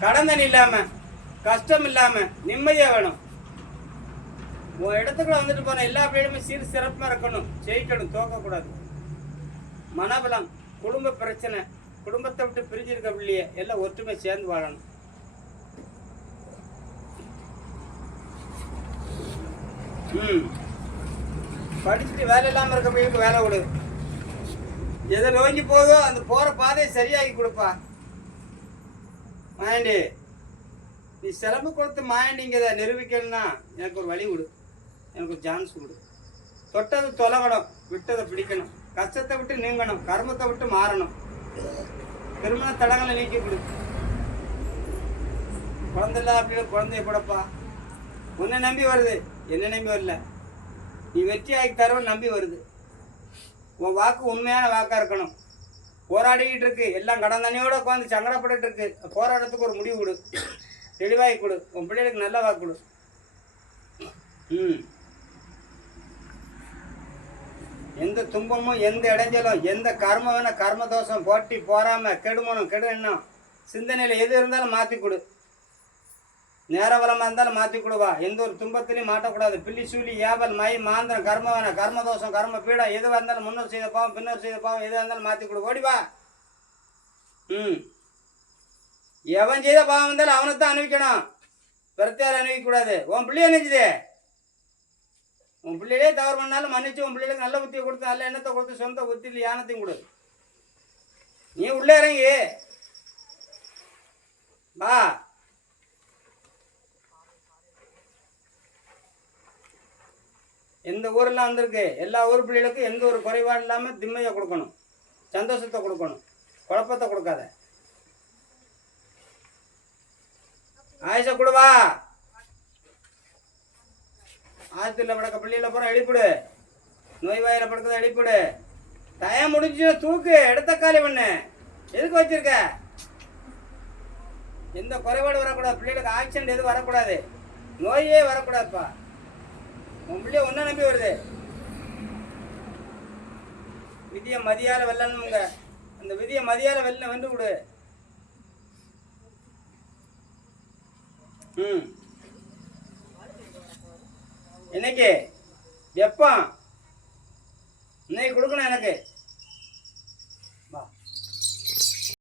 கடன் தண்ணி இல்லாமல் கஷ்டம் இல்லாமல் நிம்மதியாக வேணும். உன் இடத்துக்குள்ள வந்துட்டு போன எல்லா பிள்ளைகளுமே சீர் சிறப்பாக இருக்கணும், ஜெயிக்கணும், தோக்கக்கூடாது. மனபலம், குடும்ப பிரச்சனை, குடும்பத்தை விட்டு பிரிஞ்சிருக்க பிள்ளைய எல்லாம் ஒற்றுமை சேர்ந்து வாழணும். படிச்சுட்டு வேலை இல்லாமல் இருக்க பிள்ளைகளுக்கு வேலை கொடு. எதை நோங்கி போதோ அந்த போகிற பாதையை சரியாகி கொடுப்பா. மாயாண்டி, நீ சிலம்பு கொடுத்து மாயாண்டிங்கிறத நிரூபிக்கணும்னா எனக்கு ஒரு வழி கொடு, எனக்கு ஒரு சான்ஸ் கொடு. தொட்டது தொலைகணும், விட்டதை பிடிக்கணும், கஷ்டத்தை விட்டு நீங்கணும், கர்மத்தை விட்டு மாறணும், திருமண தடங்களை நீக்கி கொடு. குழந்தை இல்லாத அப்படியே குழந்தைய கூடப்பா. உன்னை நம்பி வருது, என்ன நம்பி வரல. நீ வெற்றி ஆகி தரவன் நம்பி வருது. உன் வாக்கு உண்மையான வாக்காக இருக்கணும். போராடிக்கிட்டு இருக்கு, எல்லாம் கடன் தண்ணியோடு உட்காந்து சங்கடப்பட்டு இருக்கு. போராட்டத்துக்கு ஒரு முடிவு கொடு, தெளிவாகி கொடு. உன் பிள்ளைகளுக்கு நல்ல வாக்கு கொடு. எந்த துன்பமும் எந்த இடைஞ்சலும் எந்த கர்ம வேணா கர்ம தோஷம் போட்டி போறாம கெடுமனும் கெடு எண்ணம் சிந்தனையில் எது இருந்தாலும் மாற்றி கொடு. நேரவலமாக இருந்தாலும் மாற்றி கொடுவா. எந்த ஒரு துன்பத்திலையும் மாட்டக்கூடாது. பில்லி சூலி ஏவல் மை மாந்திரம் கர்ம வேணாம் கர்ம தோஷம் கர்ம பீடம் எதுவாக இருந்தாலும் முன்னோர் செய்த பாவம் பின்னோர் செய்த பாவம் எதுவாக இருந்தாலும் மாற்றி கொடு. ஓடிவா. எவன் செய்த பாவம் இருந்தாலும் அவனை தான் அனுபவிக்கணும், பிரத்தியார் அனுபவிக்கக்கூடாது. உன் பிள்ளைய நினைச்சுதே, உன் பிள்ளைகளே தவறு பண்ணாலும் மன்னிச்சு உன் பிள்ளைகளுக்கு நல்ல புத்தியை கொடுத்து நல்ல எண்ணத்தை கொடுத்து சொந்த புத்தியில் யானத்தையும் கொடு. நீ உள்ளே இறங்கி வா. எந்த ஊரெல்லாம் வந்திருக்கு எல்லா ஊர் பிள்ளைகளுக்கும் எந்த ஒரு குறைபாடு இல்லாமல் திம்மையை கொடுக்கணும், சந்தோஷத்தை கொடுக்கணும், குழப்பத்தை கொடுக்காத. ஆயுச கொடுவா. ஆயத்தில் படக்க பிள்ளையில பூரா எழுப்பிடு, நோய்வாயில படுக்கிறத எழுப்பிடு. டயம் முடிஞ்சு தூக்கு, எடுத்த காலி பண்ணு. எதுக்கு வச்சிருக்க? எந்த குறைபாடு வரக்கூடாது, பிள்ளைகளுக்கு ஆக்சிடென்ட் எதுவும் வரக்கூடாது, நோயே வரக்கூடாதுப்பா. உன் பிள்ளைய ஒன்றை நம்பி வருது. விதியை மதியால வெல்லணுங்க, அந்த விதியை மதியால வென்று கொடு. இன்னைக்கு எப்போ இன்னைக்கு கொடுக்கணும் எனக்கு.